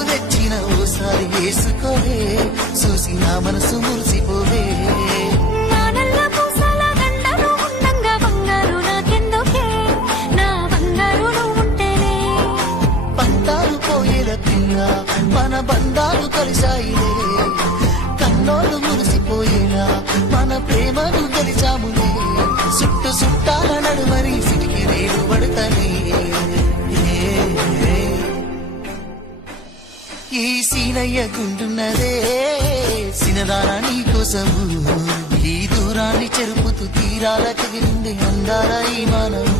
నాకు తెచ్చిన ఓసారి వేసుకోవే చూసి నా మనసు మురిసిపోవే పంతాలు పోయేల పిల్ల మన బంధాలు కలిసాయిలే కన్నోళ్ళు మురిసిపోయేలా మన ప్రేమను కలిసాములే చుట్టు చుట్టాల నడుమని సిటికి రేలు పడతనే ఈ సీనయ్య గుండున్నదే సినదాన నీ కోసము ఈ దూరాన్ని చెరుపుతూ తీరాల కదిలింది అందాల ఈ మానవు